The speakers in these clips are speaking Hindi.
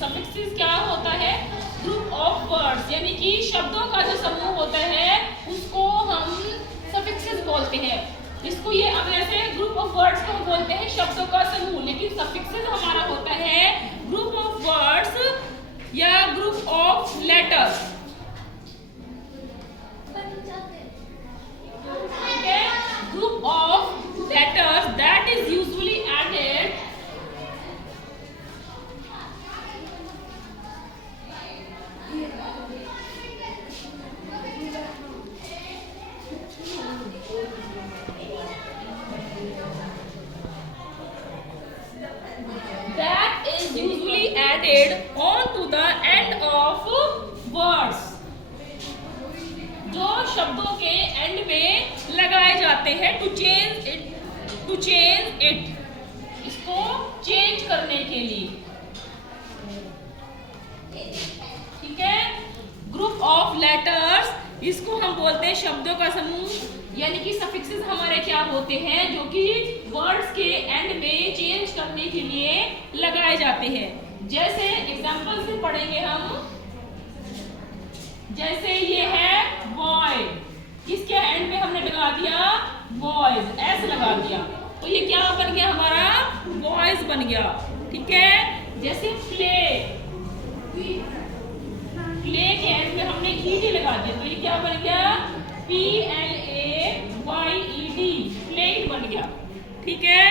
सफिक्सेस क्या होता है? ग्रुप ऑफ वर्ड्स, यानी कि शब्दों का जो समूह होता है उसको हम सफिक्सेस बोलते हैं। इसको ये अब ऐसे ग्रुप ऑफ वर्ड्स को बोलते हैं शब्दों का समूह, लेकिन सफिक्सेस हमारा होता है ग्रुप ऑफ वर्ड्स या group of letters. Group of letters that is usually added on to the end of words, जो शब्दों के एंड में लगाए जाते हैं टू चेंज इट, इसको चेंज करने के लिए। ठीक है, ग्रुप ऑफ लेटर्स, इसको हम बोलते हैं शब्दों का समूह, यानी कि सफिक्सेस हमारे क्या होते हैं जो कि वर्ड्स के एंड में चेंज करने के लिए लगाए जाते हैं। जैसे एग्जांपल से पढ़ेंगे हम, जैसे ये है बॉय, इसके एंड में हमने लगा दिया बॉयज, एस लगा दिया, तो ये क्या बन गया हमारा? बॉयज बन गया। ठीक है, जैसे प्ले के एंड में हमने ईडी लगा दिया, तो ये क्या बन गया? PLAYED, प्लेड बन गया। ठीक है,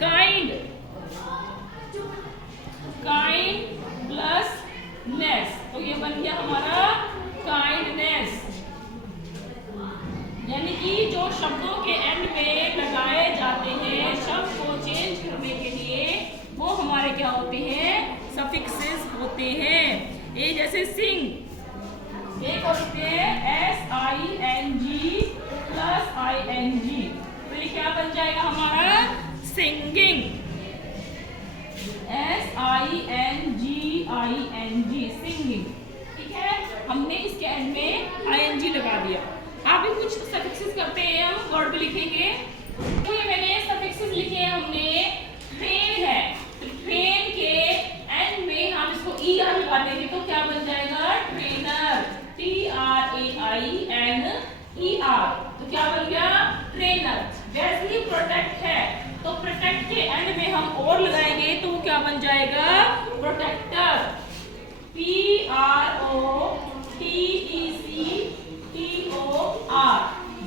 काइंड प्लस नेस, तो ये बन गया हमारा काइंडनेस। यानी कि जो शब्दों के एंड में लगाए जाते हैं शब्द को चेंज करने के लिए, वो हमारे क्या होते हैं? सफिक्सेस होते हैं। ये जैसे सिंग, एक होते हैं SING प्लस ING, तो ये क्या बन जाएगा हमारा? Singing, SINGING, singing. ठीक है, हमने इसके एंड में ING लगा दिया। आप भी कुछ सफिक्सेस करते हैं, हम वर्ड लिखेंगे। तो ये मैंने सफिक्सेस लिखे हैं हमने। ट्रेन है, तो ट्रेन के एंड में हम इसको ER लगा देंगे तो क्या बन जाएगा? ट्रेनर, TRAINER, तो क्या बन गया? ट्रेनर। वैसे ही प्रोटेक्ट है, तो प्रोटेक्ट के एंड में हम और लगाएंगे तो क्या बन जाएगा? Protector, PROTECTOR।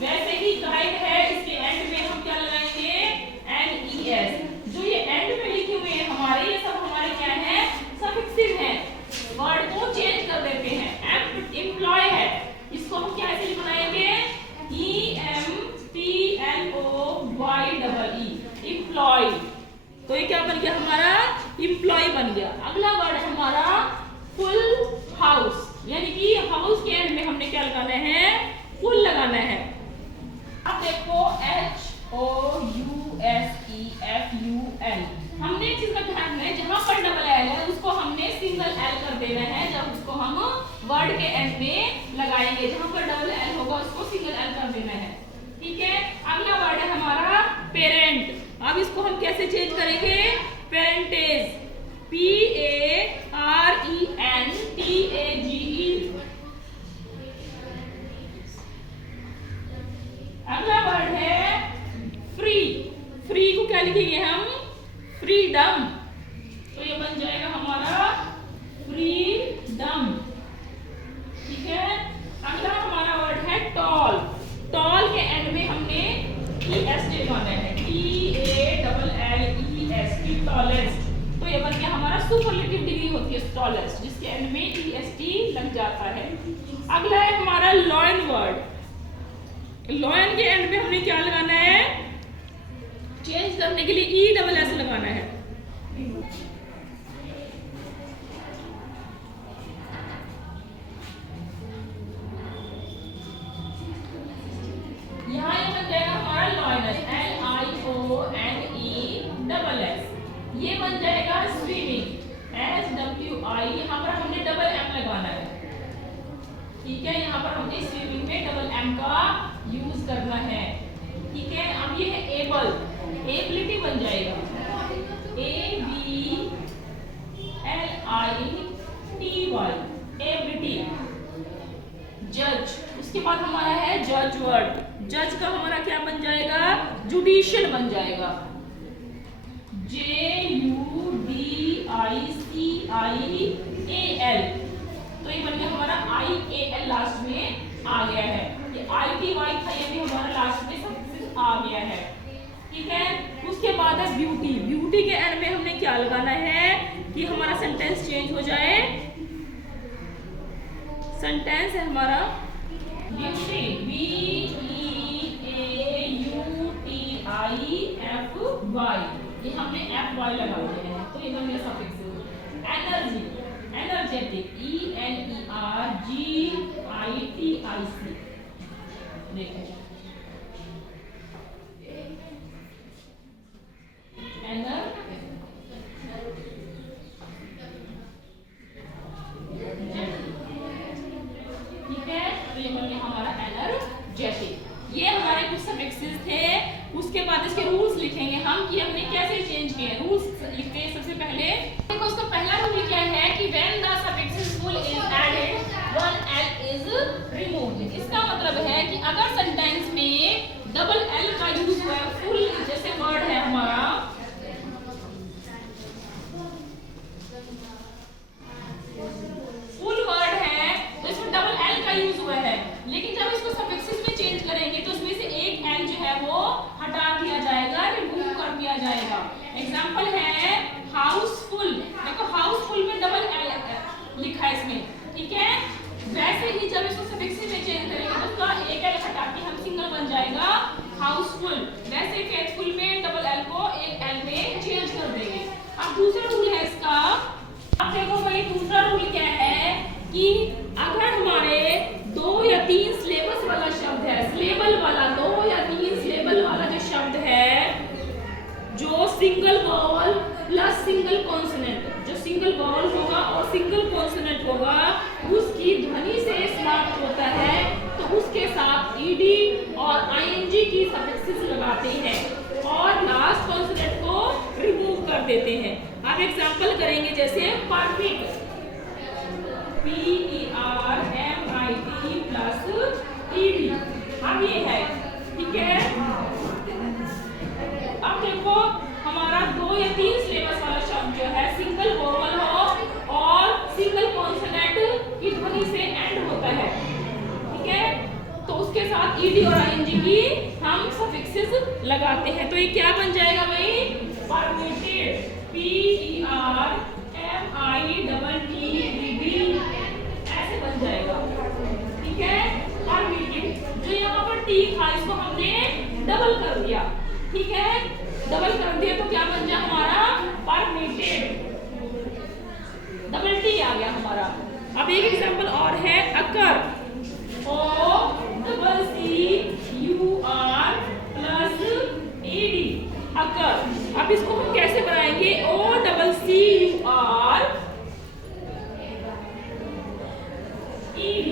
वैसे ही गाइड है, इसके एंड में हम क्या लगाएंगे? NES। जो ये एंड में लिखे हुए हैं हमारे, ये सब हमारे क्या है? सफिक्सेस हैं, वर्ड को चेंज कर देते हैं। एम्प्लॉय है, इसको हम कैसे बनाएंगे? EMPLOYEE, एम्प्लॉय, तो ये क्या बन गया हमारा? एम्प्लॉय बन गया। अगला वर्ड है हमारा फुल हाउस, यानी कि हाउस के एंड में हमने क्या लगाना है? फुल लगाना है। अब देखो HOUSEFUL, हमने एक चीज का ध्यान रखना है, जहां पर डबल एल है उसको हमने सिंगल एल कर देना है जब उसको हम वर्ड के एंड में लगाएंगे। जहां पर डबल एल होगा उसको सिंगल एल कर देना है। ठीक है, अगला वर्ड है हमारा पेरेंट। अब इसको हम कैसे चेंज करेंगे? Parentage, PARENTAGE। अगला वर्ड है फ्री, फ्री को क्या लिखेंगे हम? फ्रीडम, तो ये बन जाएगा हमारा फ्रीडम। ठीक है, अगला हमारा वर्ड है टॉल। टॉल के एंड में हमने EST लगाना है, TALLEST, टॉलेस्ट, तो ये बन गया हमारा सुपरलेटिव डिग्री होती है टॉलेस्ट, जिसके एंड में EST लग जाता है। अगला है हमारा लॉयन वर्ड। लॉयन के एंड में हमने क्या लगाना है? चेंज करने के लिए ESS लगाना है। यहाँ ये बन जाएगा हमारा लॉयनस, LIONESS। ये बन जाएगा स्विमिंग, SWI, यहाँ पर हमने डबल M लगाना है। ठीक है, यहाँ पर हमने स्विमिंग में डबल M का यूज करना है। ठीक है, अब ये है एबल, एबिलिटी बन जाएगा, ABLI जज वर्ड, जज का हमारा क्या बन जाएगा, जुडिशियल बन जाएगा, JUDICIAL। तो ये बन गया हमारा IAL लास्ट में आ गया है, ये ITY था, ये भी हमारा लास्ट में सक्सेस आ गया है। ठीक है, उसके बाद है ब्यूटी। ब्यूटी के एंड में हमने क्या लगाना है कि हमारा सेंटेंस चेंज हो जाए। सेंटेंस है हमारा ब्यूटी, BEAUTIFY, ये हमने FY लगा दिया है, तो ये बन गया सफिक्स। एनर्जी, एनर्जेटिक, ENERGITIC, देखो ठीक है, तो ये बन गया हमारा एनर्जेटिक। ये हमारे कुछ सफिक्सेस थे। उसके बाद इसके रूल्स लिखेंगे हम कि हमने कैसे चेंज किए। रूल्स लिखते हैं सबसे पहले। देखो उसका पहला रूल क्या है कि when the suffixes ful is added one L is removed. इसका मतलब है कि अगर सेंटेंस में डबल एल का यूज हुआ है, फुल जैसे वर्ड है हमारा, फुल वर्ड है तो इसमें डबल एल का यूज हुआ है, लेकिन जब इसको सफिक्सेस में चेंज करेंगे तो उसमें से एक एल जो है वो हटा दिया जाएगा, रिमूव कर दिया जाएगा। एग्जांपल है हाउसफुल। देखो हाउसफुल में डबल एल लिखा है इसमें, ठीक है। वैसे ही जब इसको सफिक्सेस में चेंज करेंगे तो उसका एक एल हटा के हम सिंगल बन जाएगा हाउसफुल। वैसे फेथफुल में डबल एल को एक एल में चेंज कर देंगे। अब दूसरा रूल है इसका, अब देखो भाई दूसरा रूल क्या है कि अगर हमारे 2 या 3 सिलेबस वाला शब्द है, सिलेबल वाला 2 या 3 सिलेबल वाला जो शब्द है, जो single vowel plus single consonant, जो सिंगल वावल होगा और सिंगल कॉन्सोनेंट होगा, उसकी ध्वनि से समाप्त होता है, तो उसके साथ ईडी और आईएनजी की सफिक्सेस लगाते हैं और लास्ट कॉन्सोनेंट को रिमूव कर देते हैं। अब एग्जांपल करेंगे जैसे परमिट, PERMIT प्लस ED। अब ये है, ठीक है। अब देखो हमारा 2 या 3 सिलेबस वाला शब्द जो है सिंगल वोवल हो और सिंगल कॉन्सोनेंट की ध्वनि से एंड होता है, ठीक है, तो उसके साथ ईडी और आईएनजी की हम सफिक्सेस लगाते हैं। तो ये क्या बन जाएगा भाई, परमिटेड, PERMITTED, ऐसे बन जाएगा, ठीक है। परमिटेड, जो यहाँ पर टी था इसको हमने डबल कर दिया, ठीक है, डबल कर दिया तो क्या बन गया हमारा परमिटेड, डबल टी आ गया हमारा। अब एक एग्जांपल और है अकर, OCCUR प्लस ED, अकर। अब इसको हम कैसे बनाएंगे, OCCUR ED,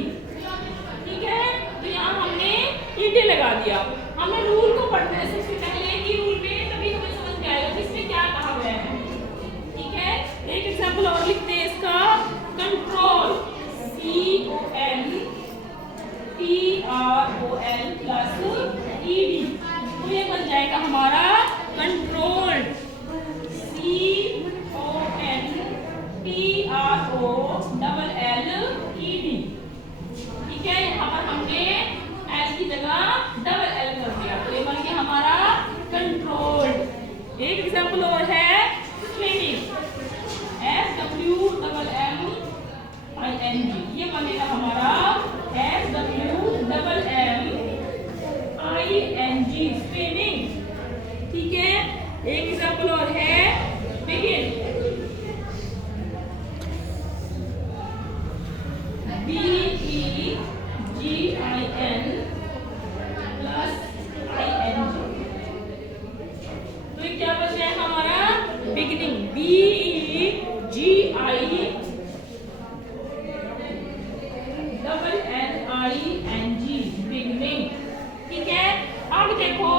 ठीक है। तो यहाँ हमने ED लगा दिया। हमें रूल को पढ़ना है सबसे पहले कि रूल में तभी हमें समझ में आएगा कि इसमें क्या कहा गया है, ठीक है। एक एग्जांपल और लिखते हैं इसका, कंट्रोल, CONTROL प्लस ED, तो ये बन जाएगा हमारा कंट्रोल्ड, CONTROLLED, ठीक है। यहाँ पर हमने एल की जगह डबल एल कर दिया, तो ये बन गया हमारा कंट्रोल्ड। एक एग्जांपल और है स्विमिंग, SWMMING, ये बनेगा हमारा SWMMING, स्विमिंग, ठीक है। एक एग्जांपल और है बिगिन, BEGIN प्लस ING, तो ये क्या बन जाएगा हमारा बिगिनिंग, BEGINNING, बिगिनिंग, ठीक है। अब देखो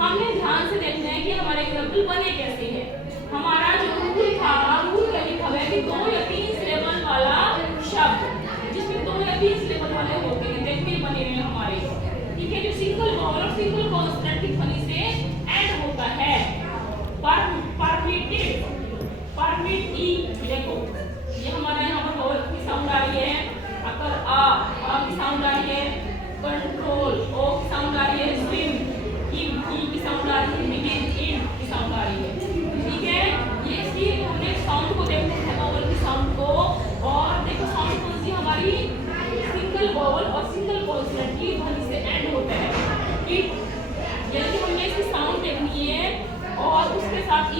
हमने ध्यान से देखना है कि हमारे एग्जाम्पल बने कैसे हैं। हमारा जो रूल था, रूल का लिखा हुआ है कि 2 या 3 सिलेबल वाला शब्द, जिसमें 2 या 3 सिलेबल वाले होते हैं, देखिए बने हुए हमारे, ठीक है।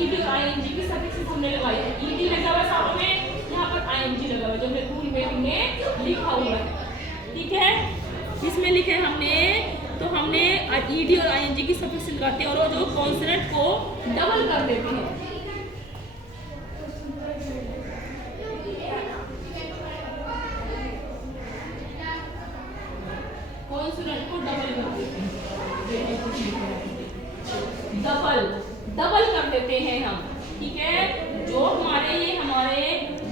ईडी और आईएनजी की सफिक्सेस हमने लगाई है। ईडी लगा हुआ साथ में, यहाँ पर आईएनजी लगा हुआ जो हमने रूल में हमने लिखा हुआ है। ठीक है, इसमें लिखे हमने, तो हमने ईडी और आईएनजी की सफिक्स लगाते हैं और जो कॉन्सोनेंट को डबल कर देते हैं। कॉन्सोनेंट को डबल कर देते हैं, डबल कर देते हैं हम। ठीक है, जो हमारे ये हमारे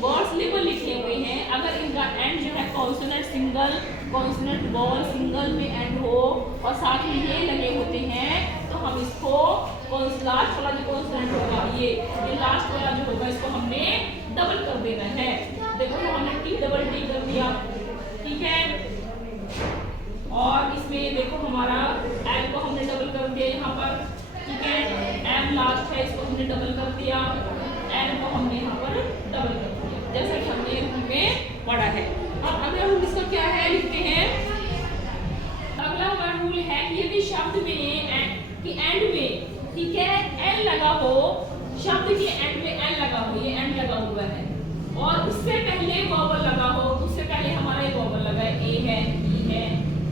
वर्ड्स लेवल लिखे हुए हैं, अगर इनका एंड जो है consonant single, consonant vowel single में एंड हो और साथ में ये लगे होते हैं, तो हम इसको लास्ट वाला जो कॉन्सोनेंट होगा ये लास्ट वाला जो होगा इसको हमने डबल कर देना है। देखो तो हमने टी डबल टी कर दिया। ठीक है, और इसमें देखो हमारा एल को हमने डबल कर दिया यहाँ पर। ठीक है, एम लास्ट है, इसको हमने डबल कर दिया, एन को हमने यहाँ पर डबल कर दिया, जैसा कि हमने रूल में पढ़ा है। अब अगला रूल इसका क्या है, लिखते हैं। अगला हमारा रूल है कि यदि शब्द में एंड में, ठीक है, एन लगा हो, शब्द के एंड में एन लगा हो, ये एंड लगा हुआ है, और उससे पहले वोवल लगा हो, उससे पहले हमारा ये वोवल लगा है, ए है, ई है,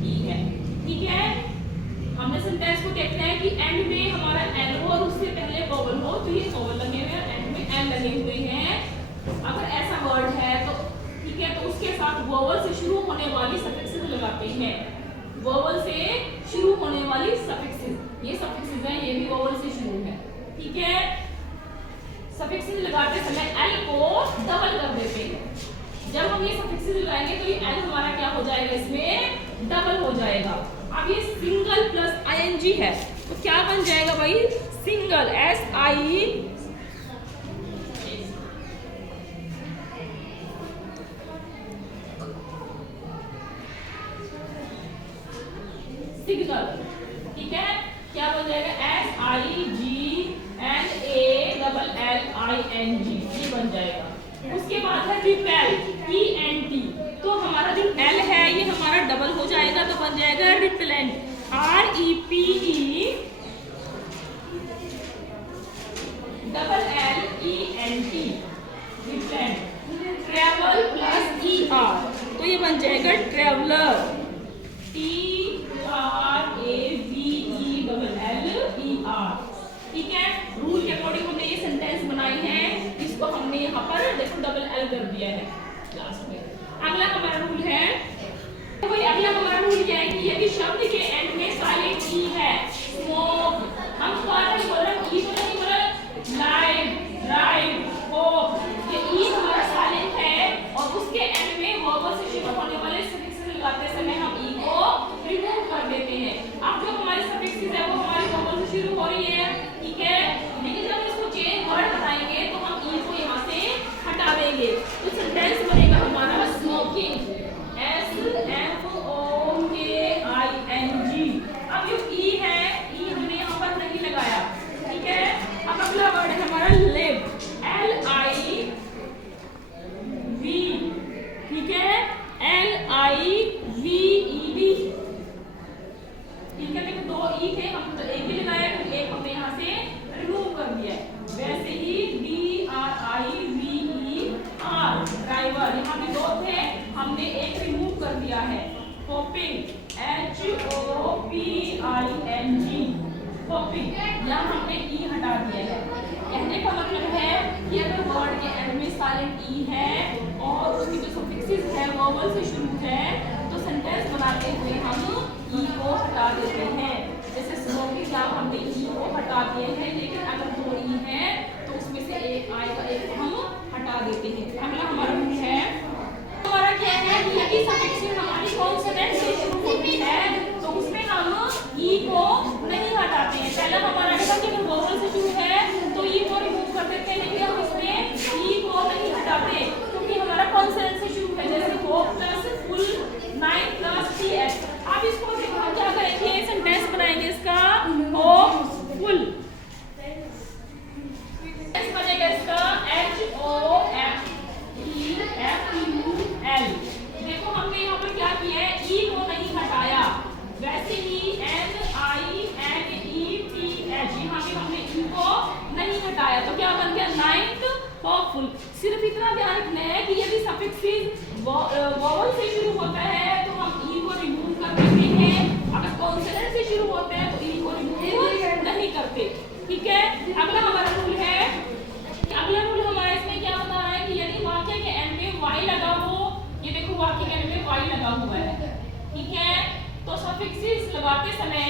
ई है। ठीक है, हमने सेंटेंस को देखते हैं कि एंड में हमारा एन हो और उससे पहले वोवल हो, तो ये वोवल लगे हुए हैं, एंड में एन लगे हुए हैं। अगर ऐसा वर्ड है तो ठीक है, तो उसके साथ वोवल से शुरू होने वाली सफिक्सेस लगाते हैं। वोवल से शुरू होने वाली सफिक्सेस, ये सफिक्सेस हैं, ये भी वोवल से शुरू है। ठीक है, सफिक्सेस लगाते समय एल को डबल कर देते हैं। जब हम ये सफिक्सेस लगाएंगे तो ये एल हमारा क्या हो जाएगा, इसमें डबल हो जाएगा। अब ये सिंगल प्लस आईएनजी है तो क्या बन जाएगा भाई, सिंगल, एस आई सिंगल। ठीक है, क्या बन जाएगा, S I G N A double L I N G, ये बन जाएगा। उसके बाद है रिपेल, ई एन टी, तो हमारा जो एल है ये हमारा डबल हो जाएगा, तो बन जाएगा repellent, R E P E double L E N T, repellent. Travel plus E R, तो ये बन जाएगा traveller, T R A V E double L E R. ठीक है, रूल के अकॉर्डिंग हमने ये सेंटेंस बनाई है, इसको हमने यहाँ पर देखो डबल एल कर दिया है लास्ट में। अगला हमारा रूल है, तो भाई अगला हमारा रूल क्या है कि यदि शब्द के एंड में साइलेंट ई है, स्मोक, हम कौन बोल रहे हैं, ई तो नहीं बोल रहे, लाइव, ड्राइव, होप, ये ई हमारा साइलेंट है और उसके एंड में वोवल से शुरू होने वाले सफिक्सेस लगाते समय हम ई को रिमूव कर देते हैं। अब जो हमारी सफिक्सेस है वो हमारी वोवल से शुरू हो रही है, ठीक है, लेकिन जब इसको चेंज वर्ड बनाएंगे तो हम ई को यहाँ से हटा देंगे, तो सेंटेंस बनेगा हमारा स्मोकिंग, एस एम ओ के आई एन जी। अब जो ई है, ई हमने यहाँ पर नहीं लगाया। ठीक है, अब अगला वर्ड है हमारा लिव, एल आई वी। ठीक है, L I V E D. ठीक है, देखो दो ई थे, हम तो एक ही लगाया, तो एक हमने यहाँ से रिमूव कर दिया है। वैसे ही D R I V E R, driver, यहाँ पे दो थे, हमने एक रिमूव कर दिया है। Hopping, H O P I N G, hopping, यहाँ हमने ई हटा दिया है। कहने का मतलब है कि अगर वर्ड के एंड में साइलेंट ई है और उसकी जो सफिक्सेस है वोवल से शुरू है, तो सेंटेंस बनाते हुए हम ई को हटा देते हैं। जैसे स्मोकिंग, यहाँ हमने ई को हटा दिए हैं, लेकिन अगर दो ई है तो उसमें से एक आएगा, एक को हम हटा देते हैं। अगला हमारा रूल है, हमारा क्या है कि यदि सफिक्सेस हमारी कॉन्सोनेंट से शुरू होती है तो उसमें हम ई को नहीं हटाते हैं। पहला हमारा था कि अगर वोवल से शुरू है तो ई को रिमूव कर देते हैं, लेकिन हम इसमें ई को नहीं हटाते क्योंकि हमारा कॉन्सोनेंट से शुरू है, जैसे hope plus full, nine plus T S. अब इसको देखो हम क्या करेंगे, सेंटेंस बनाएंगे इसका, होप फुल, बनेगा इसका रूल, सिर्फ इतना ध्यान रखना है कि यदि सफिक्सेस वॉवल से शुरू होता है तो हम ई को रिमूव कर देते हैं, अगर कॉन्सोनेंट से शुरू होता है तो ई को रिमूव नहीं करते। ठीक है, अगला हमारा रूल है, अगला रूल हमारा इसमें क्या बता रहा है कि यदि वाक्य के एंड में वाई लगा हो, ये देखो वाक्य के एंड में वाई लगा हुआ है, ठीक है, तो सफिक्सेस लगाते समय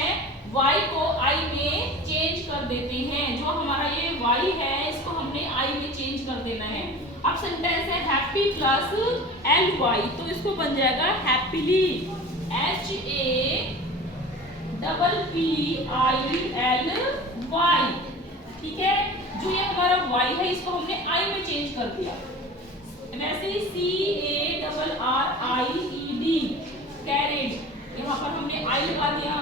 y को i में चेंज कर देते हैं। जो हमारा ये y है इसको हमने i में चेंज कर देना है। अब सेंटेंस है हैप्पी प्लस एल वाई, तो इसको बन जाएगा happily, H A double P I L Y। ठीक है, जो ये हमारा y है इसको हमने i में चेंज कर दिया। वैसे ही C A double R I E D carried, यहाँ पर हमने i लगा दिया।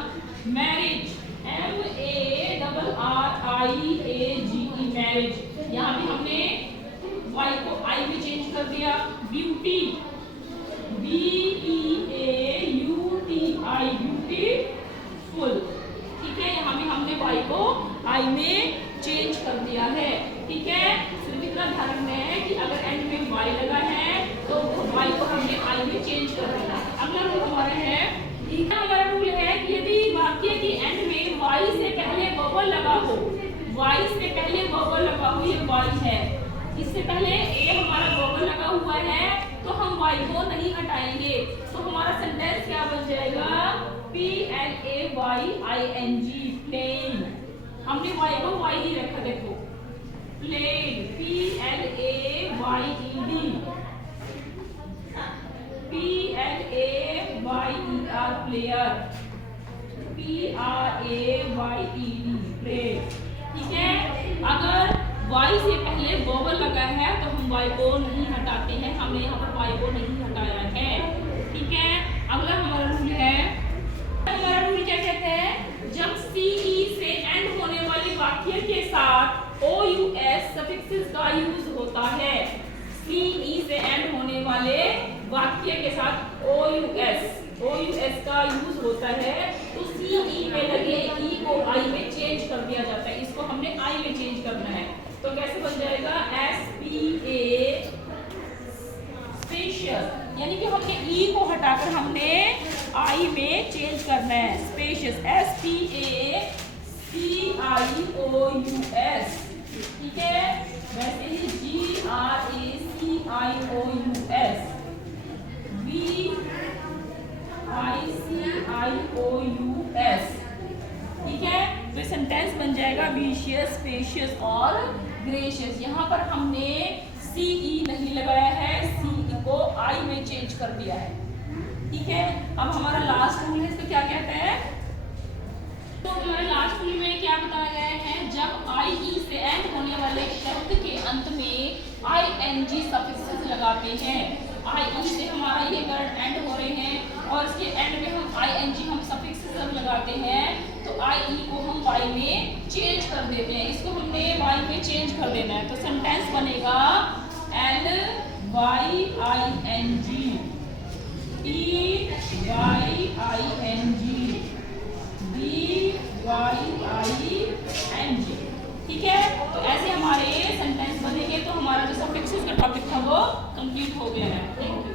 Marriage M A double R I A G E marriage, यहाँ भी हमने y को i में चेंज कर दिया। Beauty B E A U T I beautiful, ठीक है, यहाँ भी हमने y को i में चेंज कर दिया है। ठीक है, सिर्फ इतना ध्यान रखना है कि अगर एंड में y लगा है तो y को हमने i में चेंज कर देना है। अगला रूल हमारा है, हमारा रूल है कि यदि वाक्य के एंड में y से पहले वोवल लगा हो, y से पहले वोवल लगा हो, ये y है, इससे पहले a हमारा वोवल लगा हुआ है तो हम y को नहीं हटाएंगे, तो हमारा सेंटेंस क्या बन जाएगा, P L A Y I N G plane. हमने y को y ही रखा, देखो plane P L A Y E D, P L A Y E R player, P R A Y E D plane. ठीक है, अगर y से पहले वोवल लगा है तो हम y को नहीं हटाते हैं, हमने यहाँ पर y को नहीं हटाया है। ठीक है, अगला हमारा रूल है, हमारा रूल क्या कहते हैं, जब CE से एंड होने वाले वाक्य के साथ OUS सफिक्सेस का यूज होता है, CE से एंड होने वाले वाक्य के साथ OUS का यूज होता है तो CE में लगे E को I में चेंज कर दिया जाता है, इसको हमने I में चेंज करना है, तो कैसे बन जाएगा, SPA स्पेशियस, यानी कि हमने E को हटाकर हमने I में चेंज करना है, स्पेशियस SPACIOUS। ठीक है, वैसे ही GRACIOUS, VICIOUS। ठीक है, तो सेंटेंस बन जाएगा विशियस, स्पेशियस और ग्रेशियस। यहाँ पर हमने CE नहीं लगाया है, CE को I में चेंज कर दिया है। ठीक है, अब हमारा लास्ट रूल है, इसको क्या कहते हैं, तो हमारे लास्ट रूल में क्या बताया गया है, जब IE से एंड होने वाले शब्द के अंत में ING सफिक्सेस लगाते हैं, IE से हमारा ये वर्ड एंड हो रहे हैं और इसके एंड में हम ING हम सफिक्सेस लगाते हैं तो IE को हम Y में चेंज कर देते हैं, इसको हमने Y में चेंज कर देना है, तो सेंटेंस बनेगा LYING TYING। ठीक है, तो ऐसे हमारे सेंटेंस बनेंगे, तो हमारा जो सफिक्सेस का टॉपिक था वो कंप्लीट हो गया है। Thank you.